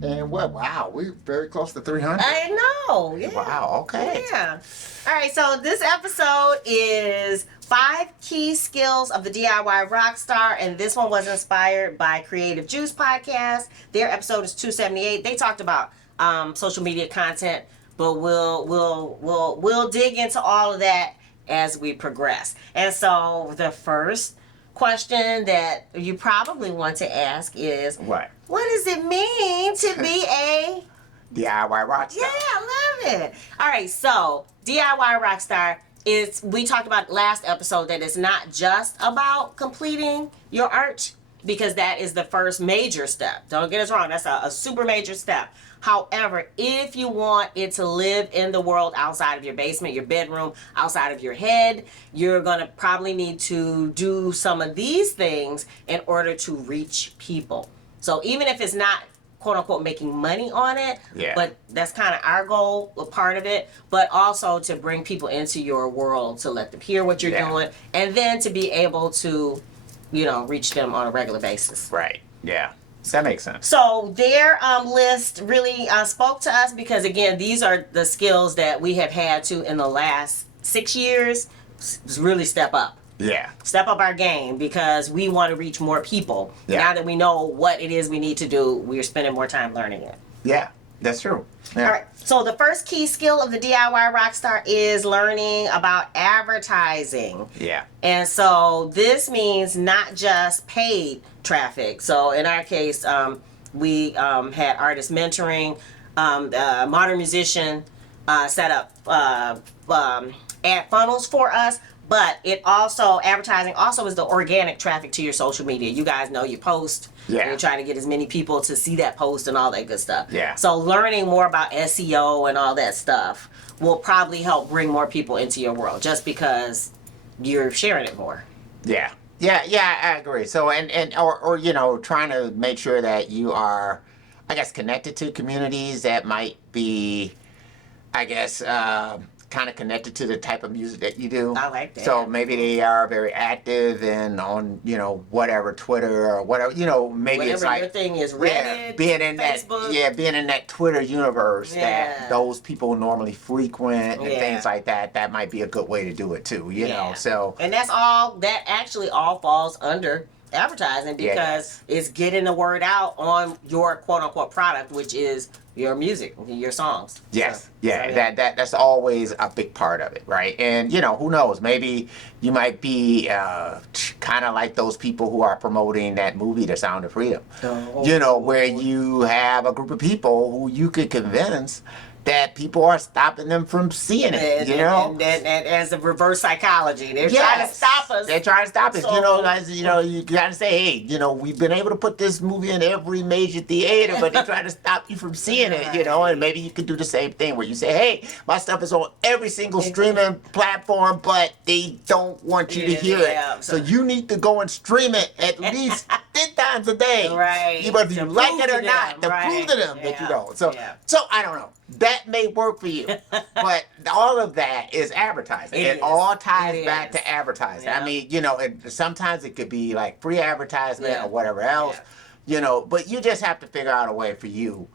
And what? Wow, we're very close to 300. I know. Yeah. Wow, okay. Yeah. All right, so this episode is 5 key skills of the DIY Rockstar, and this one was inspired by Creative Juice Podcast. Their episode is 278. They talked about social media content, but we'll dig into all of that as we progress. And so the first question that you probably want to ask is, What? what does it mean to be a DIY rockstar. yeah, I love it. All right, so DIY Rockstar is, we talked about last episode that it's not just about completing your art, because that is the first major step. Don't get us wrong, that's a super major step. However, if you want it to live in the world outside of your basement, your bedroom, outside of your head, you're going to probably need to do some of these things in order to reach people. So even if it's not quote unquote making money on it, Yeah. but that's kind of our goal, a part of it, but also to bring people into your world, to let them hear what you're Yeah. doing, and then to be able to, reach them on a regular basis. Right. Yeah. That makes sense. So their list really spoke to us, because again, these are the skills that we have had to, in the last 6 years, really step up our game, because we want to reach more people. Yeah. Now that we know what it is we need to do, we're spending more time learning it. Yeah, that's true. Yeah. All right. So the first key skill of the DIY Rockstar is learning about advertising. Yeah. And so this means not just paid traffic. So in our case, we had artist mentoring, modern musician set up ad funnels for us. But it also, advertising also is the organic traffic to your social media. You guys know you post. Yeah. And you're trying to get as many people to see that post and all that good stuff. Yeah. So learning more about SEO and all that stuff will probably help bring more people into your world, just because you're sharing it more. Yeah. Yeah, I agree. So, or trying to make sure that you are, I guess, connected to communities that might be, I guess, kind of connected to the type of music that you do. I like that. So maybe they are very active and on, whatever, Twitter or whatever, maybe Whatever it's like your thing is, Reddit, being in Facebook. being in that Twitter universe Yeah. that those people normally frequent and Yeah. things like that. That might be a good way to do it too, you know. So And that actually all falls under advertising, because it's getting the word out on your quote unquote product, which is your music, your songs. yes, So, yeah, that's always a big part of it, right? And who knows? Maybe you might be kind of like those people who are promoting that movie, The Sound of Freedom. Where you have a group of people who you could convince that people are stopping them from seeing it, And as a reverse psychology, they're trying to stop us. They're trying to stop us. So- You gotta say, hey, we've been able to put this movie in every major theater, but they're trying to stop you from seeing it, and maybe you could do the same thing where you say, hey, my stuff is on every single streaming platform, but they don't want you to hear it. So you need to go and stream it at least 10 times a day. Right. Whether you To like prove it or to not, them, to prove to them that you don't. So I don't know. That may work for you, but all of that is advertising. It all ties back to advertising. Yeah. I mean, sometimes it could be like free advertisement or whatever else. But you just have to figure out a way for you,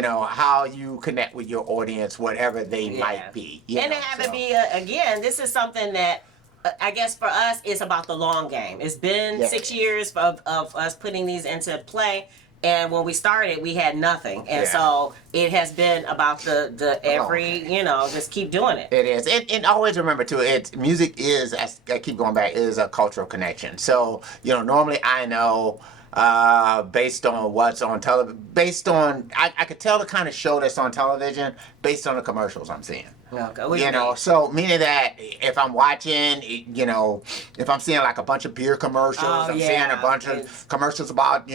how you connect with your audience, whatever they might be. And to have it be, again, this is something that I guess for us, it's about the long game. It's been 6 years of us putting these into play. And when we started, we had nothing. And so it has been about the every, just keep doing it. It is. And always remember, too, music is, I keep going back, is a cultural connection. So, normally I know, based on what's on television, I could tell the kind of show that's on television based on the commercials I'm seeing. Okay. So meaning that if I'm watching, if I'm seeing like a bunch of beer commercials, I'm seeing a bunch of commercials about,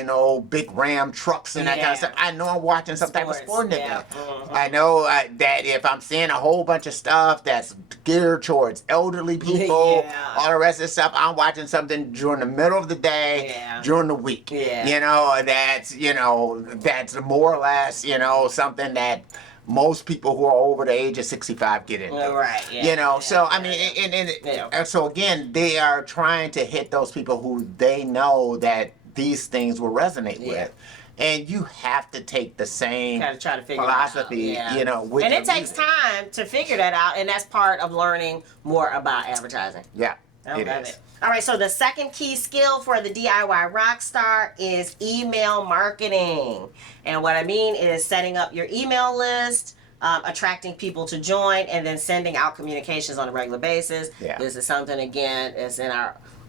big Ram trucks and that kind of stuff, I know I'm watching some type of sporting event. I know that if I'm seeing a whole bunch of stuff that's geared towards elderly people, all the rest of the stuff, I'm watching something during the middle of the day, during the week. That's more or less, something that most people who are over the age of 65 get into. So I mean, so again, they are trying to hit those people who they know that these things will resonate with. And you have to take the same Kind of try to figure philosophy, it out. Yeah. you know, with and it your takes music. time to figure that out, and that's part of learning more about advertising. Yeah, I love it. All right, so the second key skill for the DIY rockstar is email marketing. And what I mean is setting up your email list, attracting people to join, and then sending out communications on a regular basis. Yeah. This is something, again, is in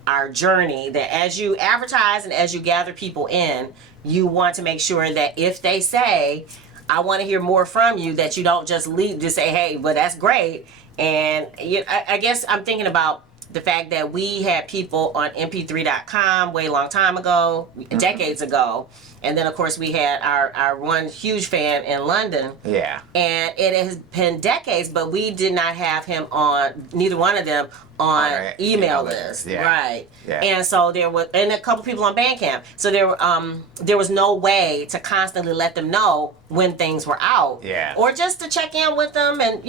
our journey that as you advertise and as you gather people in, you want to make sure that if they say, I want to hear more from you, that you don't just leave to say, hey, well, that's great. And I guess I'm thinking about the fact that we had people on mp3.com way long time ago, decades ago. And then, of course, we had our one huge fan in London. Yeah. And it has been decades, but we did not have him on, neither one of them, on email list. Yeah. Right. Yeah. And so there was, and a couple people on Bandcamp. So there was no way to constantly let them know when things were out. Yeah. Or just to check in with them and,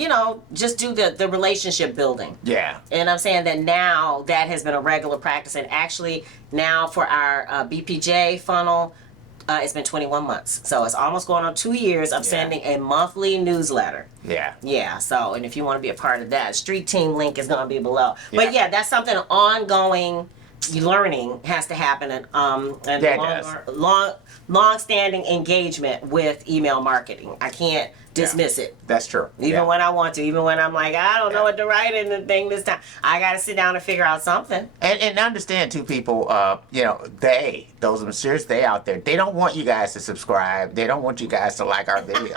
just do the relationship building. Yeah. And I'm saying that now that has been a regular practice. And actually now for our BPJ funnel, it's been 21 months. So it's almost going on 2 years of sending a monthly newsletter. Yeah. Yeah. So, and if you want to be a part of that, Street Team link is going to be below. Yeah. But yeah, that's something ongoing learning has to happen, and long-standing engagement with email marketing. I can't dismiss it. That's true. Even when I want to, even when I'm like, I don't know what to write in the thing this time. I got to sit down and figure out something. And understand too, people, those mysterious they out there, they don't want you guys to subscribe. They don't want you guys to like our video.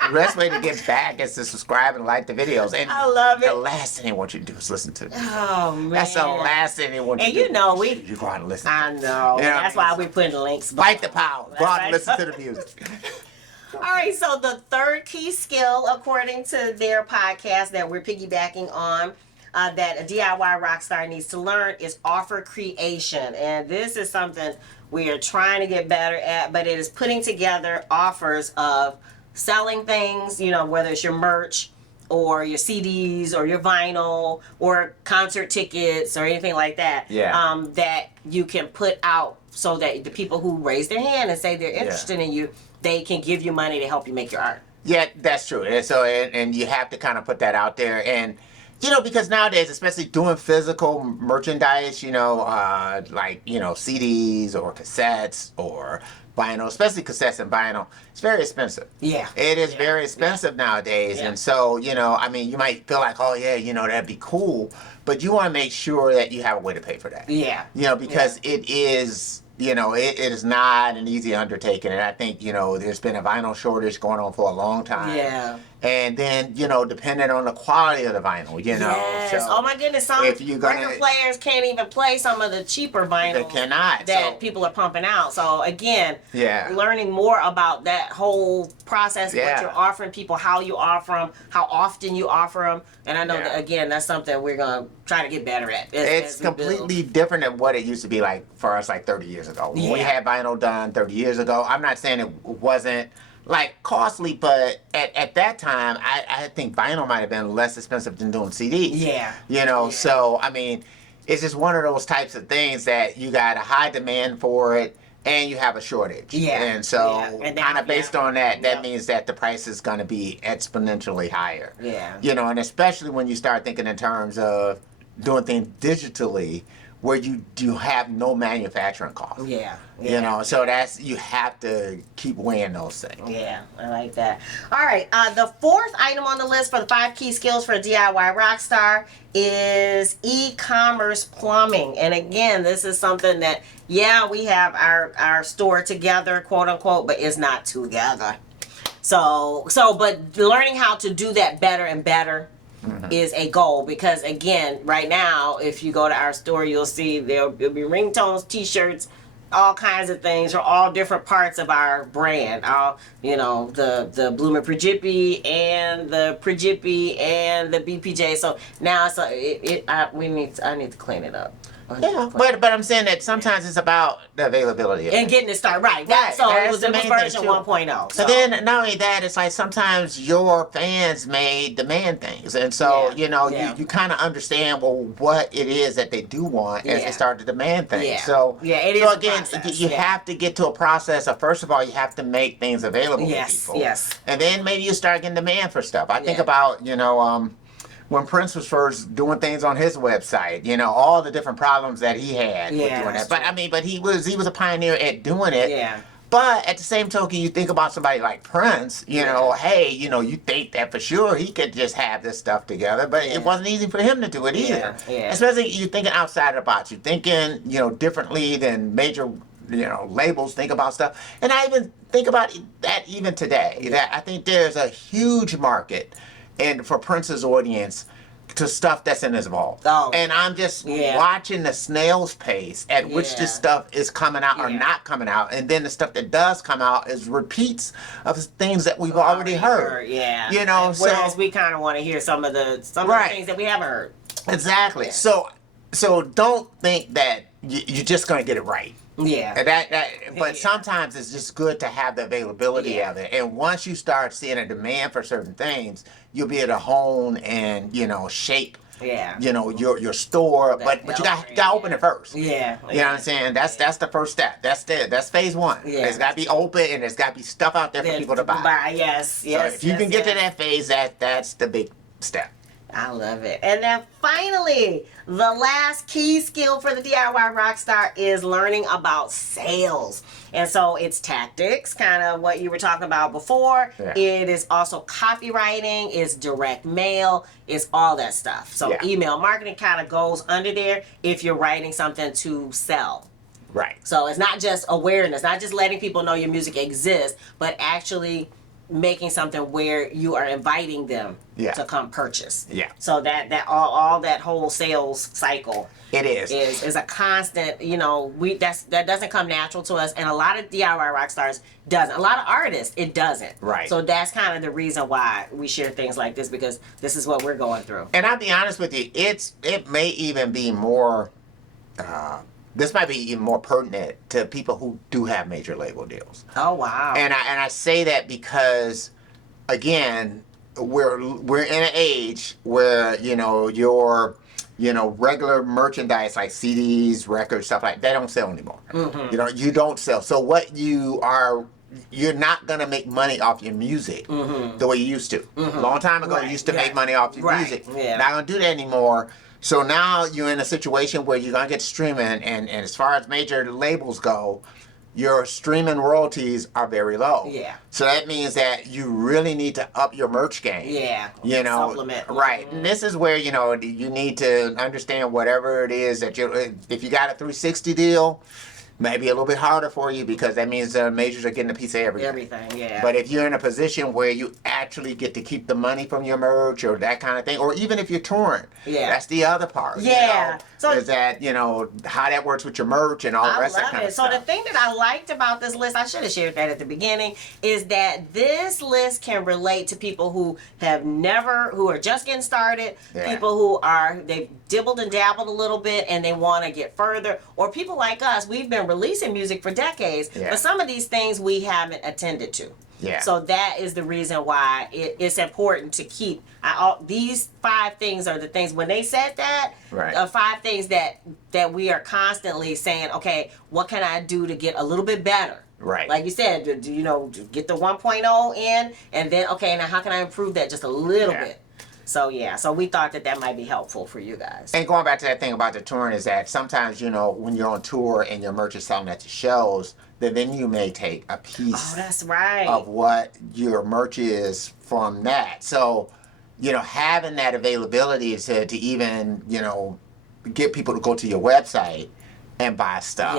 The best way to get back is to subscribe and like the videos. And I love it. The last thing they want you to do is listen to them. Oh, man. That's the last thing they want you to do. And You go out and listen. I know. That's why we put the links. Fight the power. Go out and listen to the music. All right, so the third key skill, according to their podcast that we're piggybacking on, that a DIY rockstar needs to learn is offer creation. And this is something we are trying to get better at, but it is putting together offers of selling things, whether it's your merch or your CDs or your vinyl or concert tickets or anything like that, that you can put out so that the people who raise their hand and say they're interested in you, they can give you money to help you make your art. Yeah, that's true. And so, and you have to kind of put that out there. And, because nowadays, especially doing physical merchandise, like, CDs or cassettes or vinyl, especially cassettes and vinyl, it's very expensive. Yeah. It is very expensive nowadays. Yeah. And so, you might feel like, oh, yeah, that'd be cool. But you want to make sure that you have a way to pay for that. Yeah. Because it is... it is not an easy undertaking, and I think, there's been a vinyl shortage going on for a long time. Yeah. And then, depending on the quality of the vinyl, Yes. So oh my goodness, some record players can't even play some of the cheaper vinyls. They cannot. That people are pumping out. So again, learning more about that whole process, what you're offering people, how you offer them, how often you offer them. And I know that, again, that's something we're going to try to get better at. It's completely different than what it used to be like for us like 30 years ago. When we had vinyl done 30 years ago, I'm not saying it wasn't like costly, but at that time, I think vinyl might have been less expensive than doing CDs. Yeah. So, I mean, it's just one of those types of things that you got a high demand for it and you have a shortage. Yeah. And so, kind of based on that, that means that the price is going to be exponentially higher. Yeah. And especially when you start thinking in terms of doing things digitally, where you have no manufacturing costs. So that's, you have to keep weighing those things. Yeah, I like that. All right, the fourth item on the list for the 5 key skills for a DIY rockstar is e-commerce plumbing. And again, this is something that, we have our store together, quote unquote, but it's not together. But learning how to do that better and better is a goal, because again, right now, if you go to our store, you'll see there'll be ringtones, t-shirts, all kinds of things for all different parts of our brand. The Blooming Prejippie and the Prejippie and the BPJ. So now I need to clean it up. Yeah, but I'm saying that sometimes it's about the availability and getting it started. Right. So it was version 1.0. So. But then not only that, it's like sometimes your fans may demand things, and so you kind of understand what it is that they do want as they start to demand things. Yeah. So it is. So again, you have to get to a process of, first of all, you have to make things available to people. Yes. And then maybe you start getting demand for stuff. I think about when Prince was first doing things on his website, all the different problems that he had with doing that. But he was a pioneer at doing it. Yeah. But at the same token, you think about somebody like Prince, hey, you think that for sure he could just have this stuff together, but it wasn't easy for him to do it either. Yeah. Especially you're thinking outside of the box. You're thinking, differently than major, labels think about stuff. And I even think about that even today, that I think there's a huge market and for Prince's audience to stuff that's in his vault. And I'm just watching the snail's pace at which this stuff is coming out or not coming out. And then the stuff that does come out is repeats of things that we've already heard. Whereas we kind of want to hear some of the things that we haven't heard. Exactly. Yeah. So don't think that you're just going to get it right. Yeah. But sometimes it's just good to have the availability of it. And once you start seeing a demand for certain things, you'll be able to hone and, shape your store. But you got to open it first. Yeah. You know what I'm saying? That's the first step. That's phase one. Yeah. It's got to be open and there's got to be stuff out there for people to buy. Yes. So if you can get to that phase, that's the big step. I love it. And then finally, the last key skill for the DIY Rockstar is learning about sales. And so it's tactics, kind of what you were talking about before. Yeah. It is also copywriting, it's direct mail, it's all that stuff. So email marketing kind of goes under there if you're writing something to sell. Right. So it's not just awareness, not just letting people know your music exists, but actually making something where you are inviting them to come purchase. Yeah. So that all that whole sales cycle is a constant, that doesn't come natural to us, and a lot of DIY rock stars doesn't. A lot of artists, it doesn't. Right. So that's kind of the reason why we share things like this, because this is what we're going through. And I'll be honest with you, it may even be more this might be even more pertinent to people who do have major label deals. Oh, wow. And I say that because, again, we're in an age where, your regular merchandise like CDs, records, stuff like that, they don't sell anymore. Mm-hmm. You don't sell. So what you're not going to make money off your music the way you used to. A long time ago, you used to make money off your music. Yeah. Not going to do that anymore. So now you're in a situation where you're going to get streaming, and as far as major labels go, your streaming royalties are very low. Yeah. So that means that you really need to up your merch game. Yeah. Supplement. Right. And this is where, you need to understand whatever it is that if you got a 360 deal, maybe a little bit harder for you, because that means the majors are getting a piece of everything. But if you're in a position where you actually get to keep the money from your merch or that kind of thing, or even if you're touring, that's the other part. So is that, how that works with your merch and all the rest of that kind of stuff. So the thing that I liked about this list, I should have shared that at the beginning, is that this list can relate to people who are just getting started, people who they've dibbled and dabbled a little bit and they want to get further, or people like us, we've been releasing music for decades, but some of these things we haven't attended to. So that is the reason why it's important to keep these 5 things are the things, when they said that, 5 things that we are constantly saying, okay, what can I do to get a little bit better? Right. Like you said, get the 1.0 in, and then, okay, now how can I improve that just a little bit? So so we thought that might be helpful for you guys. And going back to that thing about the touring is that sometimes, when you're on tour and your merch is selling at the shows, the venue may take a piece of what your merch is from that. So, having that availability to even, get people to go to your website and buy stuff.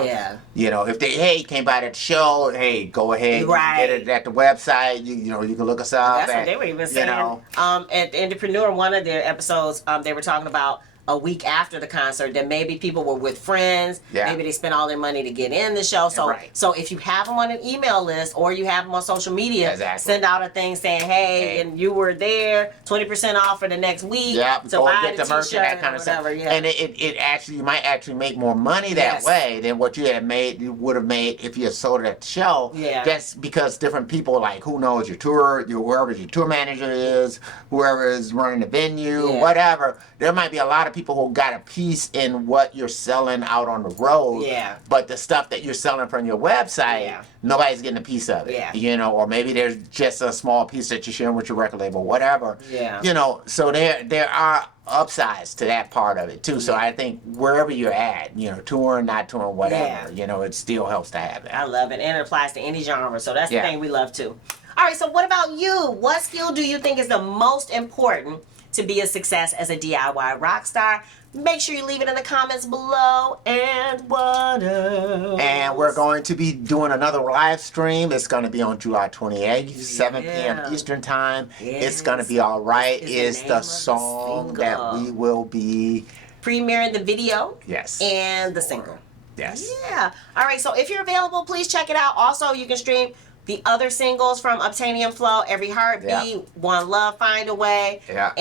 If they came by at the show, hey, go ahead, get it at the website. You can look us up. That's what they were even saying. At Entrepreneur, one of their episodes, they were talking about a week after the concert, then maybe people were with friends. Yeah. Maybe they spent all their money to get in the show. So, Right. so if you have them on an email list or you have them on social media, Exactly. send out a thing saying, hey, and you were there, 20% off for the next week. Yeah, to go buy get the merch and that kind of stuff. Yeah. And it actually, you might actually make more money that way than what you would have made if you had sold it at the show. Yeah. Just because different people, like, who knows, whoever your tour manager is, whoever is running the venue, whatever, there might be a lot of people who got a piece in what you're selling out on the road. Yeah. But the stuff that you're selling from your website, nobody's getting a piece of it. Yeah. You know, or maybe there's just a small piece that you're sharing with your record label, whatever. Yeah. You know, so there are upsides to that part of it too. So I think wherever you're at, you know, touring, not touring, whatever, you know, it still helps to have that. I love it. And it applies to any genre. So that's the Yeah. thing we love too. All right, so what about you? What skill do you think is the most important to be a success as a DIY rock star? Make sure you leave it in the comments below. And what else? And we're going to be doing another live stream. It's going to be on July 28th, 7 p.m. Eastern Time. It's going to be all right. It's the song that we will be premiering the video. Yes. And the single. Yes. Yeah. All right, so if you're available, please check it out. Also, you can stream the other singles from Obtainium Flow, Every Heartbeat, One Love, Find a Way. Yeah.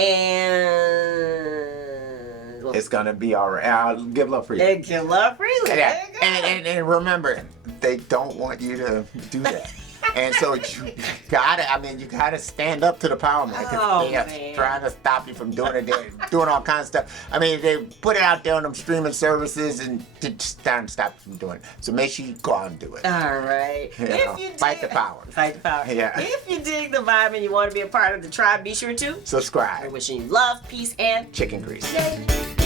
And it's gonna be all right. I'll give love freely. Give love freely. Yeah. And remember, they don't want you to do that. And so you gotta stand up to the power man, because they're trying to stop you from doing it. They're doing all kinds of stuff. I mean, they put it out there on them streaming services and trying to stop you from doing it. So make sure you go out and do it. All right. If you fight the power. Fight the power. Yeah. If you dig the vibe and you want to be a part of the tribe, be sure to subscribe. We're wishing you love, peace, and chicken grease. yay.